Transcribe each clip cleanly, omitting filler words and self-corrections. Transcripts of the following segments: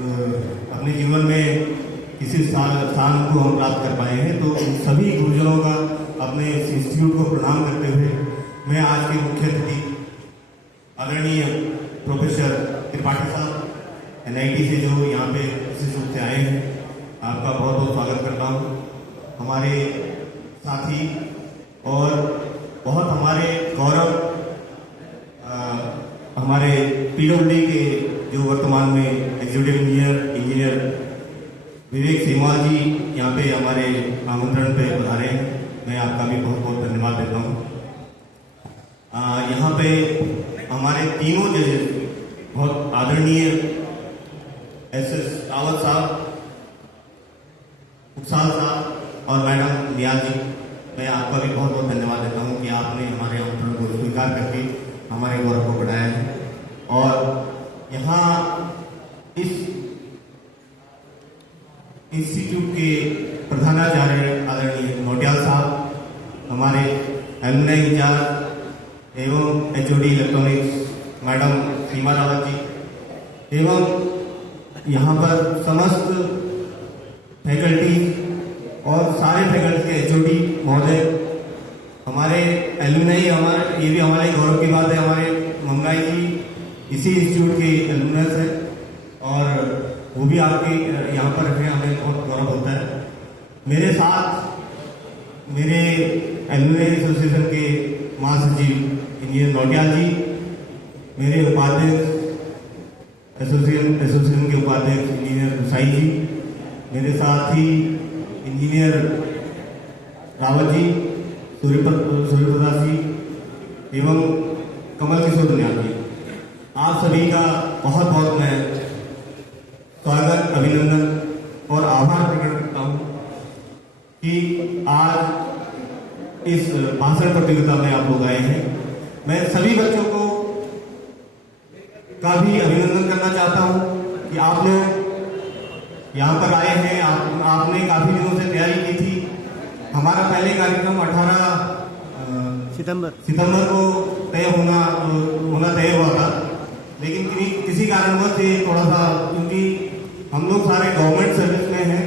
अपने जीवन में किसी स्थान को हम प्राप्त कर पाए हैं, तो सभी गुरुजनों का अपने इस इंस्टीट्यूट को प्रणाम करते हुए मैं आज के मुख्य अतिथि आदरणीय प्रोफेसर त्रिपाठी साहब NIT से जो यहाँ पे विशेष रूप से आए हैं, आपका बहुत बहुत स्वागत करता हूँ। हमारे साथी और बहुत हमारे गौरव हमारे PWD के जो वर्तमान में एग्जीक्यूटिव इंजीनियर विवेक सेमवाल जी यहाँ पे हमारे आमंत्रण पे पधारे हैं, मैं आपका भी बहुत बहुत धन्यवाद देता हूँ। यहाँ पे हमारे तीनों जजेस बहुत आदरणीय SS रावत साहब, उकसाल साहब और मैडम नियाल जी, मैं आपका भी बहुत बहुत धन्यवाद देता हूँ कि आपने हमारे आमंत्रण को स्वीकार करके हमारे गौरव को बढ़ाया है। और यहाँ इस इंस्टीट्यूट के प्रधानाचार्य आदरणीय नोटियाल साहब, हमारे एलुमनाई इंचार्ज एवं HOD इलेक्ट्रॉनिक्स मैडम सीमा रावत जी, एवं यहाँ पर समस्त फैकल्टी और सारे फैकल्टी के HOD महोदय, हमारे एलुमनाई, ये भी हमारे गौरव की बात है, हमारे मंगाई जी इसी इंस्टीट्यूट के एलुमनस है और वो भी आपके यहाँ पर रखे, हमें बहुत गौरव होता है। मेरे साथ मेरे एलुमनाई एसोसिएशन के महासचिव इंजीनियर नोटियाल जी, मेरे उपाध्यक्ष एसोसिएशन के उपाध्यक्ष इंजीनियर गुसाई जी, मेरे साथ ही इंजीनियर रावत जी, सूर्यप्रकाश जी एवं कमल किशोर दुनियाल जी, आप सभी का बहुत बहुत मैं स्वागत, अभिनंदन और आभार प्रकट करता हूँ कि आज इस भाषण प्रतियोगिता में आप लोग आए हैं। मैं सभी बच्चों को का भी अभिनंदन करना चाहता हूँ कि आप लोग यहाँ पर आए हैं। आपने काफी दिनों से तैयारी की थी। हमारा पहले कार्यक्रम 18 सितंबर को होना तय हुआ था, लेकिन किसी कारणवश से थोड़ा सा, क्योंकि हम लोग सारे गवर्नमेंट सर्विस में हैं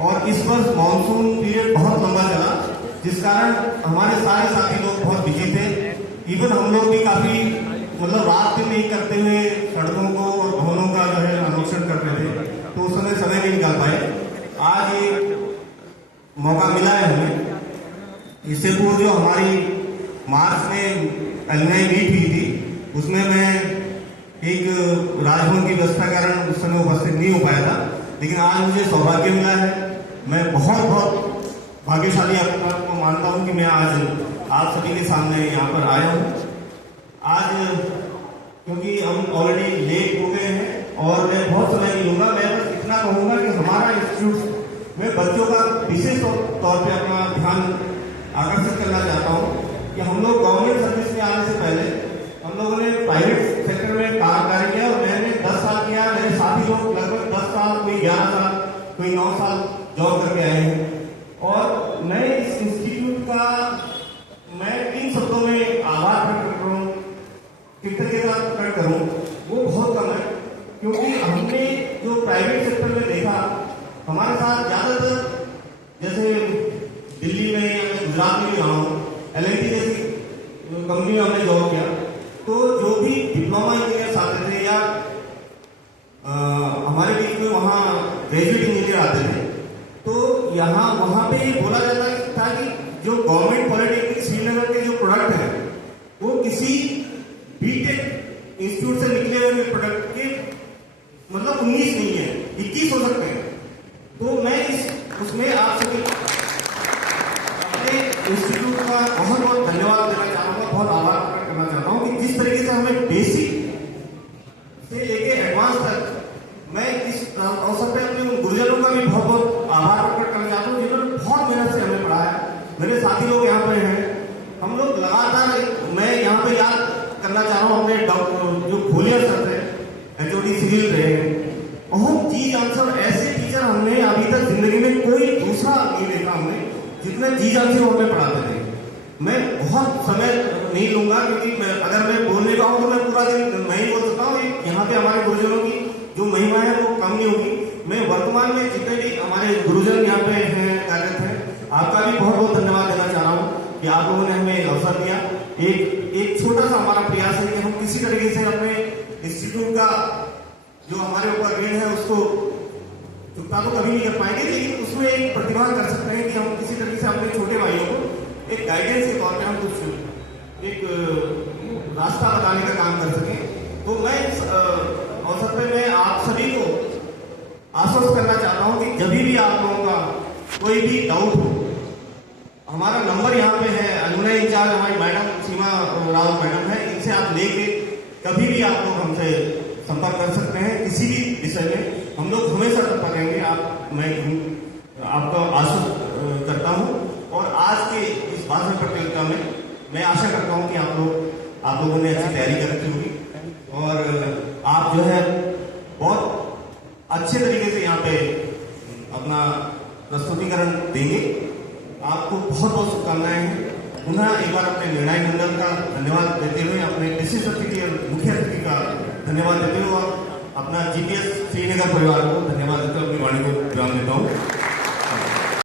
और इस वर्ष मानसून पीरियड बहुत लंबा चला, जिस कारण हमारे सारे साथी लोग बहुत बिजी थे। इवन हम लोग भी काफी रात दिन नहीं करते हुए सड़कों को और भवनों का जो है अनुसरण करते थे, तो उस समय नहीं निकाल पाए। आज ये मौका मिला है हमें। इससे पूर्व जो हमारी मार्च में एलुमनाई मीट हुई थी, उसमें मैं एक राजभवन की व्यवस्था के कारण उस समय उपस्थित नहीं हो पाया था, लेकिन आज मुझे सौभाग्य मिला है। मैं बहुत बहुत भाग्यशाली अपने आप को मानता हूं कि मैं आज आप सभी के सामने यहाँ पर आया हूँ। आज क्योंकि हम ऑलरेडी लेट हो गए हैं और मैं बहुत समय नहीं लूंगा, मैं बस इतना कहूंगा कि हमारा इंस्टीट्यूट में बच्चों का विशेष तौर पे अपना ध्यान आकर्षित करना चाहता हूँ कि हम लोग गवर्नमेंट सर्विस में आने से पहले हम लोगों ने प्राइवेट सेक्टर में कार्य किया और मैंने 10 साल किया। मेरे साथी लोग लगभग 10 साल, कोई 11 साल, कोई 9 साल जॉब करके आए हैं। और मैं इस इंस्टीट्यूट का मैं 3 शब्दों में आभार प्रकट करूँ, कृतज्ञता प्रकट करूँ, वो बहुत कम है। क्योंकि हमने जो प्राइवेट सेक्टर में देखा, हमारे साथ ज्यादातर जैसे दिल्ली में या गुजरात में भी रहा हूँ, LIT जैसी कंपनी में हमने जॉब किया, तो जो भी डिप्लोमा इंजीनियर आते थे या हमारे बीच में वहाँ ग्रेजुएट इंजीनियर आते थे, तो वहाँ पे बोला जाता था कि जो गवर्नमेंट पॉलिटेक्निक श्रीनगर के जो प्रोडक्ट है वो किसी बीटेक इंस्टीट्यूट से निकले हुए प्रोडक्ट के 19 नहीं है, 21 हो सकते हैं। तो मैं उसमें आप सभी अपने इंस्टीट्यूट का बहुत बहुत धन्यवाद देना चाहूंगा, बहुत आभार प्रकट करना चाहता हूँ कि जिस तरीके से हमें बेसिक से लेके एडवांस तक, मैं इस अवसर पर अपने उन गुरुजनों का भी बहुत बहुत आभार प्रकट करना चाहता हूँ जिन्होंने बहुत मेहनत से हमें पढ़ाया। मेरे साथी लोग यहाँ पे हैं, हम लोग लगातार, मैं यहाँ पे याद करना चाह रहा हूँ अपने जो खोलिया सर थे, HOD सिविल रहे, बहुत जी जान से, ऐसे टीचर हमने अभी तक जिंदगी में कोई दूसरा नहीं देखा हमने, जितने जी जान से वो हमें पढ़ाते थे। मैं बहुत समय नहीं लूंगा क्योंकि अगर मैं बोलने का हूँ तो मैं पूरा दिन नहीं बोल सकता हूँ। यहाँ पे हमारे गुरुजनों की जो महिमा है वो कम नहीं होगी। मैं वर्तमान में जितने भी हमारे गुरुजन यहाँ पे हैं, कार्यरत हैं, आपका भी बहुत बहुत धन्यवाद देना चाह रहा हूँ कि आप लोगों ने हमें अवसर दिया। एक छोटा सा हमारा प्रयास है कि हम किसी तरीके से अपने इंस्टीट्यूट का जो हमारे ऊपर ऋण है उसको चुकता तो कभी नहीं कर पाएंगे, लेकिन उसमें एक प्रतिभा कर सकते हैं कि हम किसी तरीके से अपने छोटे भाइयों को एक गाइडेंस के तौर पे हम कुछ एक रास्ता बताने का काम कर सकें। तो मैं इस अवसर पे मैं आप सभी को आश्वस्त करना चाहता हूं कि जब भी आप लोगों का कोई भी डाउट हो, हमारा नंबर यहाँ पे है, अनुनय इंचार्ज हमारी मैडम सीमा राव मैडम है, इनसे आप लेके कभी भी आप लोग हमसे संपर्क कर सकते हैं किसी भी विषय में। हम लोग हमेशा तत्पर रहेंगे। मैं आपका आश्वस्त करता हूँ। और आज के इस भाषण प्रतियोगिता में मैं आशा करता हूँ कि आप लोगों ने अच्छी तैयारी कर रखी होगी और आप जो है बहुत अच्छे तरीके से यहाँ पे अपना प्रस्तुतिकरण देंगे। आपको बहुत बहुत शुभकामनाएं हैं। पुनः एक बार अपने निर्णय मंडल का धन्यवाद देते हुए, अपने विशिष्ट अतिथि और मुख्य अतिथि का धन्यवाद देते हुए और अपना जीपीएस श्रीनगर परिवार को धन्यवाद देते हुए अपनी वाणी को विराम देता हूँ।